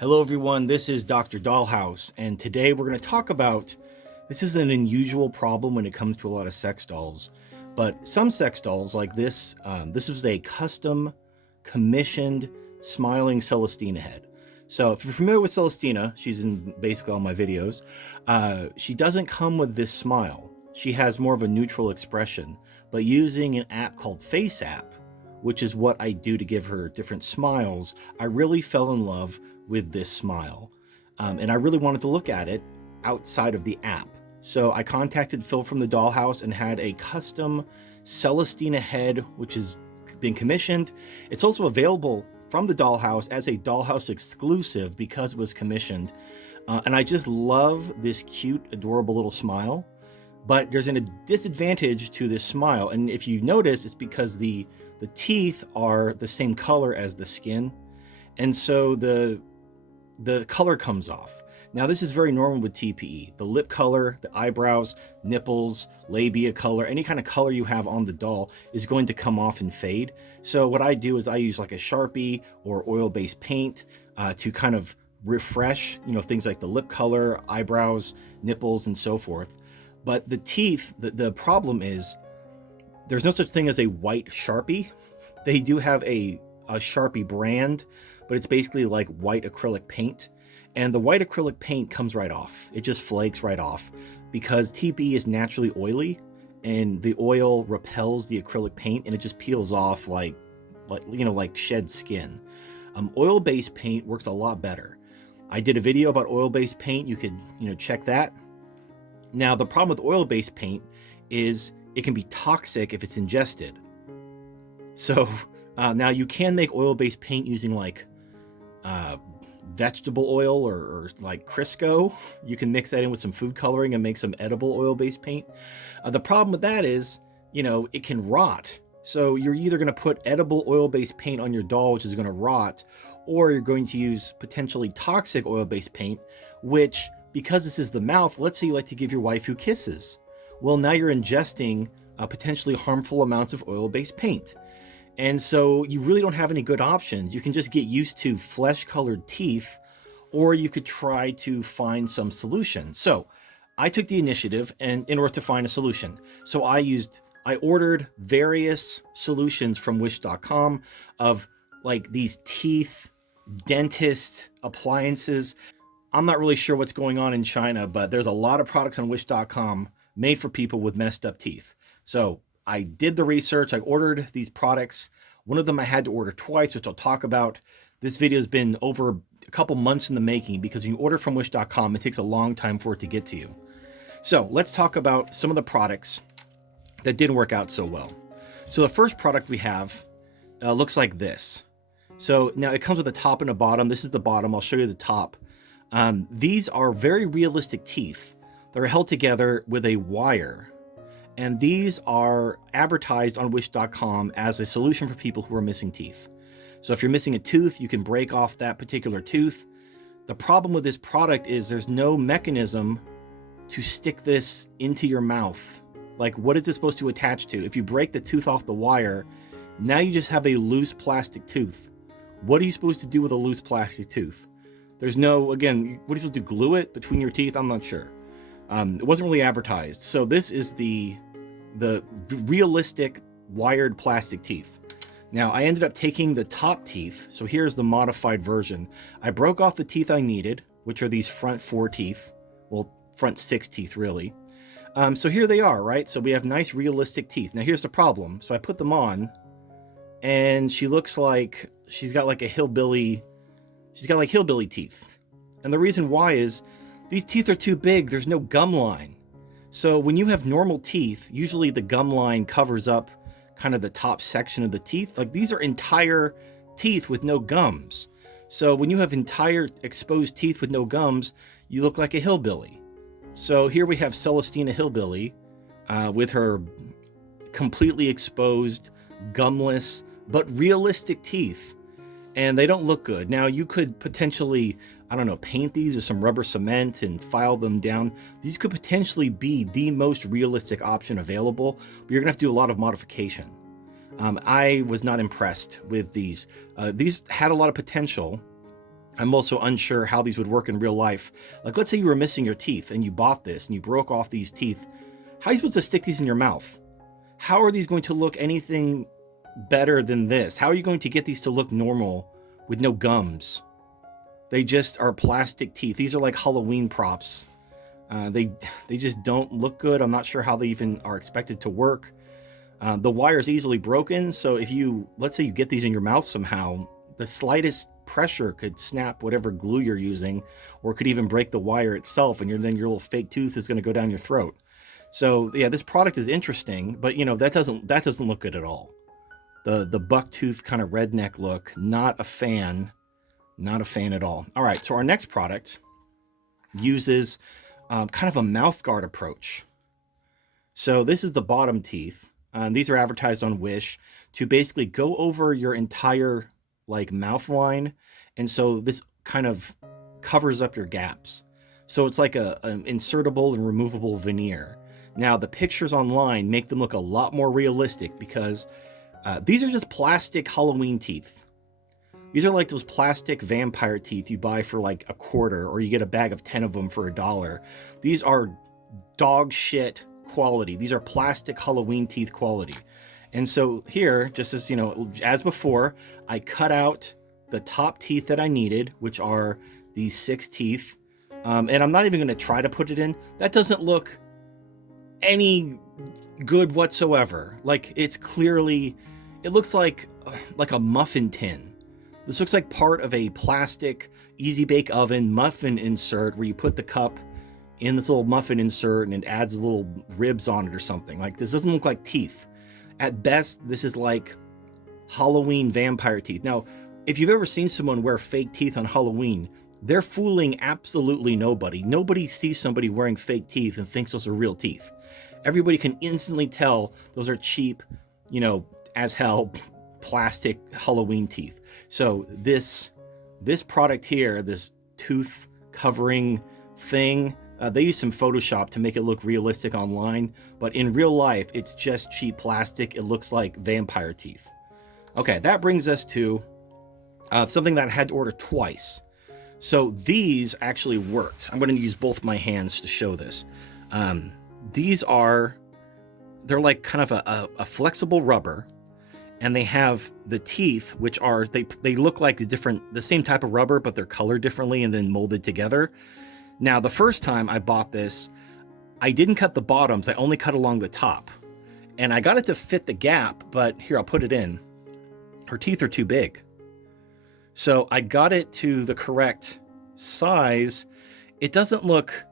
Hello everyone, this is Dr. Dollhouse, and today we're going to talk about, this is an unusual problem when it comes to a lot of sex dolls, but some sex dolls like this, this was a custom commissioned smiling Celestina head. So if you're familiar with Celestina, she's in basically all my videos, she doesn't come with this smile. She has more of a neutral expression, but using an app called FaceApp, which is what I do to give her different smiles, I really fell in love with this smile. And I really wanted to look at it outside of the app. So I contacted Phil from the Dollhouse and had a custom Celestina head, which has been commissioned. It's also available from the Dollhouse as a Dollhouse exclusive because it was commissioned. And I just love this cute, adorable little smile. But there's a disadvantage to this smile. And if you notice, it's because the teeth are the same color as the skin. And so the color comes off. Now this is very normal with TPE. The lip color, the eyebrows, nipples, labia color, any kind of color you have on the doll is going to come off and fade. So what I do is I use like a Sharpie or oil-based paint to kind of refresh, things like the lip color, eyebrows, nipples, and so forth. But the teeth, the problem is there's no such thing as a white Sharpie. They do have a Sharpie brand, but it's basically like white acrylic paint. And the white acrylic paint comes right off. It just flakes right off because TPE is naturally oily and the oil repels the acrylic paint and it just peels off like shed skin. Oil-based paint works a lot better. I did a video about oil-based paint. You could, check that. Now, the problem with oil-based paint is it can be toxic if it's ingested. So now you can make oil-based paint using like vegetable oil or like Crisco. You can mix that in with some food coloring and make some edible oil-based paint. The problem with that is, it can rot. So you're either going to put edible oil-based paint on your doll, which is going to rot, or you're going to use potentially toxic oil-based paint, which, because this is the mouth, let's say you like to give your waifu kisses. Well, now you're ingesting potentially harmful amounts of oil-based paint. And so you really don't have any good options. You can just get used to flesh-colored teeth, or you could try to find some solution. So I took the initiative and in order to find a solution. So I ordered various solutions from wish.com of like these teeth, dentist appliances. I'm not really sure what's going on in China, but there's a lot of products on wish.com made for people with messed up teeth. So I did the research. I ordered these products. One of them I had to order twice, which I'll talk about. This video has been over a couple months in the making because when you order from wish.com, it takes a long time for it to get to you. So let's talk about some of the products that didn't work out so well. So the first product we have looks like this. So now it comes with a top and a bottom. This is the bottom. I'll show you the top. These are very realistic teeth. They're held together with a wire. And these are advertised on wish.com as a solution for people who are missing teeth. So if you're missing a tooth, you can break off that particular tooth. The problem with this product is there's no mechanism to stick this into your mouth. Like, what is it supposed to attach to? If you break the tooth off the wire, now you just have a loose plastic tooth. What are you supposed to do with a loose plastic tooth? There's no, again, what are you supposed to glue it between your teeth? I'm not sure. It wasn't really advertised. So this is the realistic wired plastic teeth. Now I ended up taking the top teeth. So here's the modified version. I broke off the teeth I needed, which are these front 4 teeth. Well, front 6 teeth really. So here they are, right? So we have nice realistic teeth. Now here's the problem. So I put them on and she looks like she's got like hillbilly teeth. And the reason why is these teeth are too big. There's no gum line. So when you have normal teeth, usually the gum line covers up kind of the top section of the teeth. Like these are entire teeth with no gums. So when you have entire exposed teeth with no gums, you look like a hillbilly. So here we have Celestina Hillbilly with her completely exposed, gumless, but realistic teeth. And they don't look good. Now you could potentially, paint these with some rubber cement and file them down. These could potentially be the most realistic option available, but you're gonna have to do a lot of modification. I was not impressed with these. These had a lot of potential. I'm also unsure how these would work in real life. Like, let's say you were missing your teeth and you bought this and you broke off these teeth. How are you supposed to stick these in your mouth? How are these going to look anything better than this? How are you going to get these to look normal with no gums? They just are plastic teeth. These are like Halloween props. They just don't look good. I'm not sure how they even are expected to work. The wire is easily broken, so if you, let's say you get these in your mouth somehow, the slightest pressure could snap whatever glue you're using, or could even break the wire itself, and then your little fake tooth is going to go down your throat. So yeah, this product is interesting, but you know, that doesn't look good at all. The buck tooth kind of redneck look, not a fan at all. All right, so our next product uses kind of a mouth guard approach. So this is the bottom teeth. These are advertised on Wish to basically go over your entire like mouth line, and so this kind of covers up your gaps. So it's like an insertable and removable veneer. Now the pictures online make them look a lot more realistic because these are just plastic Halloween teeth. These are like those plastic vampire teeth you buy for like $0.25, or you get a bag of 10 of them for $1. These are dog shit quality. These are plastic Halloween teeth quality. And so here, just as you know, as before, I cut out the top teeth that I needed, which are these 6 teeth. And I'm not even going to try to put it in. That doesn't look any good whatsoever. Like, it's clearly, it looks like a muffin tin. This looks like part of a plastic Easy Bake Oven muffin insert where you put the cup in this little muffin insert and it adds little ribs on it or something. Like, this doesn't look like teeth. At best, this is like Halloween vampire teeth. Now, if you've ever seen someone wear fake teeth on Halloween, they're fooling absolutely nobody. Nobody sees somebody wearing fake teeth and thinks those are real teeth. Everybody can instantly tell those are cheap, you know, as hell plastic Halloween teeth. So this product here, this tooth covering thing, they use some Photoshop to make it look realistic online, but in real life, it's just cheap plastic. It looks like vampire teeth. Okay, that brings us to something that I had to order twice. So these actually worked. I'm going to use both my hands to show this. They're like kind of a flexible rubber, and they have the teeth, which are, they look like the same type of rubber, but they're colored differently and then molded together. Now, the first time I bought this, I didn't cut the bottoms. I only cut along the top. And I got it to fit the gap, but here, I'll put it in. Her teeth are too big. So I got it to the correct size. It doesn't look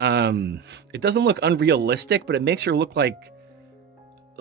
unrealistic, but it makes her look like,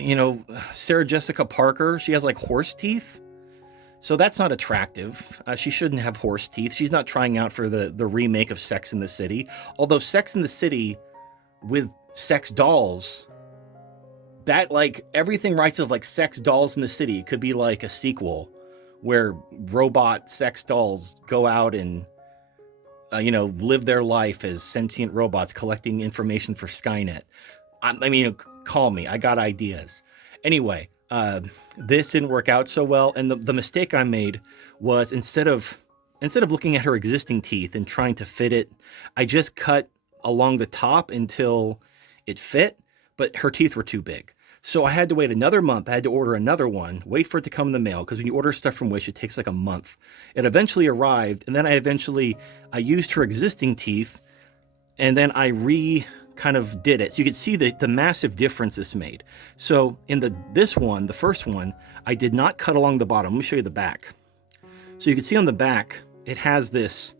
you know, Sarah Jessica Parker. She has like horse teeth. So that's not attractive. She shouldn't have horse teeth. She's not trying out for the remake of Sex and the City. Although Sex and the City with sex dolls, that like everything writes of like sex dolls in the city could be like a sequel where robot sex dolls go out and, you know, live their life as sentient robots collecting information for Skynet. I mean, call me. I got ideas. Anyway, this didn't work out so well, and the mistake I made was instead of looking at her existing teeth and trying to fit it, I just cut along the top until it fit, but her teeth were too big. So I had to wait another month. I had to order another one, wait for it to come in the mail, because when you order stuff from Wish, it takes like a month. It eventually arrived, and then I used her existing teeth, and then I kind of did it. So you can see the massive difference this made. So in the first one, I did not cut along the bottom. Let me show you the back. So you can see on the back, it has this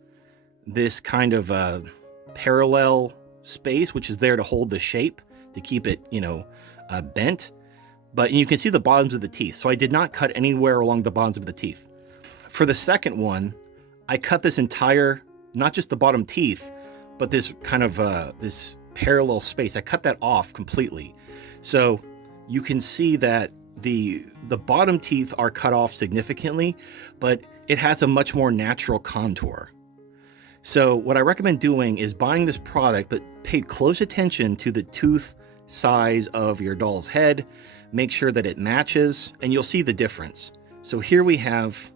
kind of parallel space, which is there to hold the shape, to keep it, you know, bent. But you can see the bottoms of the teeth. So I did not cut anywhere along the bottoms of the teeth. For the second one, I cut this entire, not just the bottom teeth, but this kind of, this parallel space. I cut that off completely. So you can see that the bottom teeth are cut off significantly, but it has a much more natural contour. So what I recommend doing is buying this product, but pay close attention to the tooth size of your doll's head. Make sure that it matches, and you'll see the difference. So here we have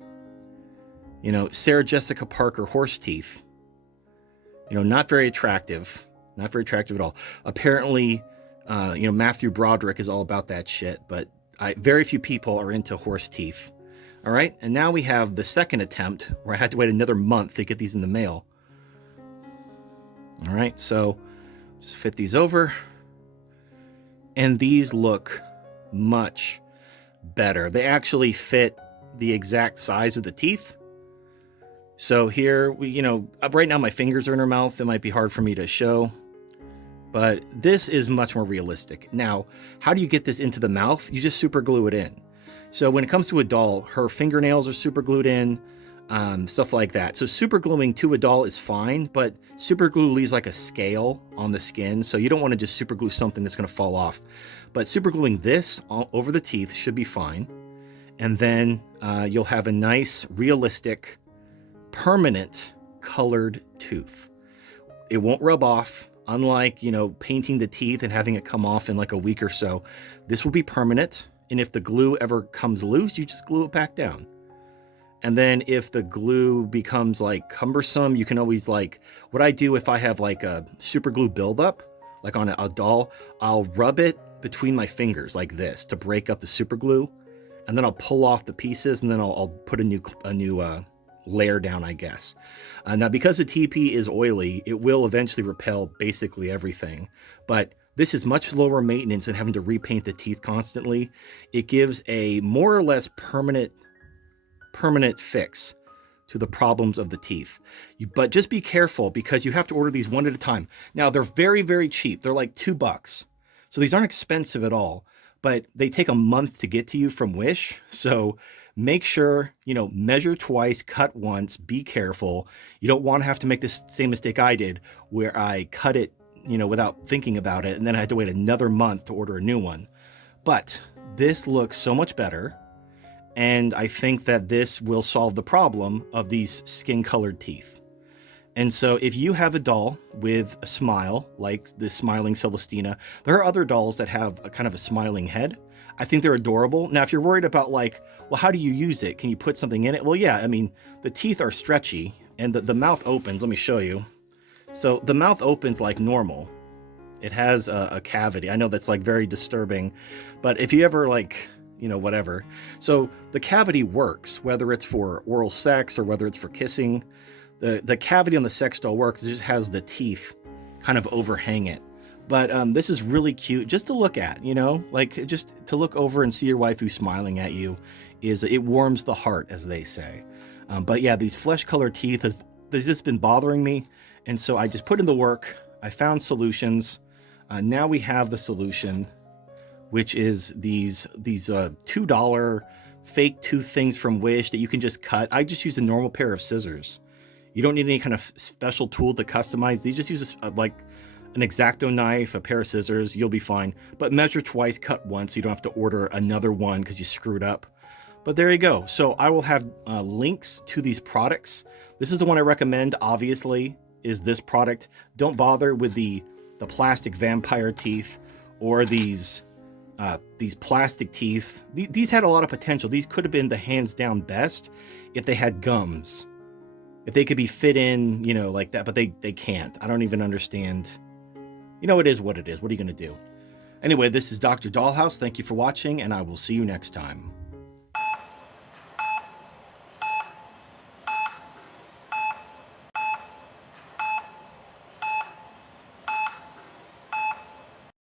You know, Sarah Jessica Parker horse teeth. You know, not very attractive. Not very attractive at all. Apparently, you know, Matthew Broderick is all about that shit, but very few people are into horse teeth. All right, and now we have the second attempt where I had to wait another month to get these in the mail. All right, so just fit these over. And these look much better. They actually fit the exact size of the teeth. So here, you know, right now my fingers are in her mouth. It might be hard for me to show, but this is much more realistic. Now, how do you get this into the mouth? You just super glue it in. So when it comes to a doll, her fingernails are super glued in, stuff like that. So super gluing to a doll is fine, but super glue leaves like a scale on the skin. So you don't want to just super glue something that's going to fall off. But super gluing this all over the teeth should be fine. And then you'll have a nice, realistic, permanent colored tooth. It won't rub off, unlike, you know, painting the teeth and having it come off in like a week or so. This will be permanent. And if the glue ever comes loose, you just glue it back down. And then if the glue becomes like cumbersome, you can always like, what I do if I have like a super glue buildup, like on a doll, I'll rub it between my fingers like this to break up the super glue. And then I'll pull off the pieces and then I'll put a new layer down, I guess. Now, because the TP is oily, it will eventually repel basically everything. But this is much lower maintenance than having to repaint the teeth constantly. It gives a more or less permanent fix to the problems of the teeth. But just be careful because you have to order these one at a time. Now, they're very, very cheap. They're like $2. So these aren't expensive at all, but they take a month to get to you from Wish. So make sure, you know, measure twice, cut once, be careful. You don't want to have to make this same mistake I did where I cut it, you know, without thinking about it. And then I had to wait another month to order a new one. But this looks so much better. And I think that this will solve the problem of these skin-colored teeth. And so if you have a doll with a smile, like the smiling Celestina, there are other dolls that have a kind of a smiling head. I think they're adorable. Now, if you're worried about like, well, how do you use it? Can you put something in it? Well, yeah, I mean, the teeth are stretchy and the mouth opens. Let me show you. So the mouth opens like normal. It has a cavity. I know that's like very disturbing, but if you ever like, you know, whatever. So the cavity works, whether it's for oral sex or whether it's for kissing. The cavity on the sex doll works. It just has the teeth kind of overhang it. But this is really cute just to look at, you know, like just to look over and see your waifu smiling at you it warms the heart, as they say. But yeah, these flesh colored teeth has just been bothering me. And so I just put in the work. I found solutions. Now we have the solution, which is these $2 fake tooth things from Wish that you can just cut. I just use a normal pair of scissors. You don't need any kind of special tool to customize. These just use like an X-Acto knife, a pair of scissors, you'll be fine. But measure twice, cut once, so you don't have to order another one because you screwed up. But there you go. So I will have links to these products. This is the one I recommend, obviously, is this product. Don't bother with the plastic vampire teeth or these plastic teeth. These had a lot of potential. These could have been the hands down best if they had gums. If they could be fit in, you know, like that, but they can't. I don't even understand. You know, it is what it is. What are you going to do? Anyway, this is Dr. Dollhouse. Thank you for watching, and I will see you next time.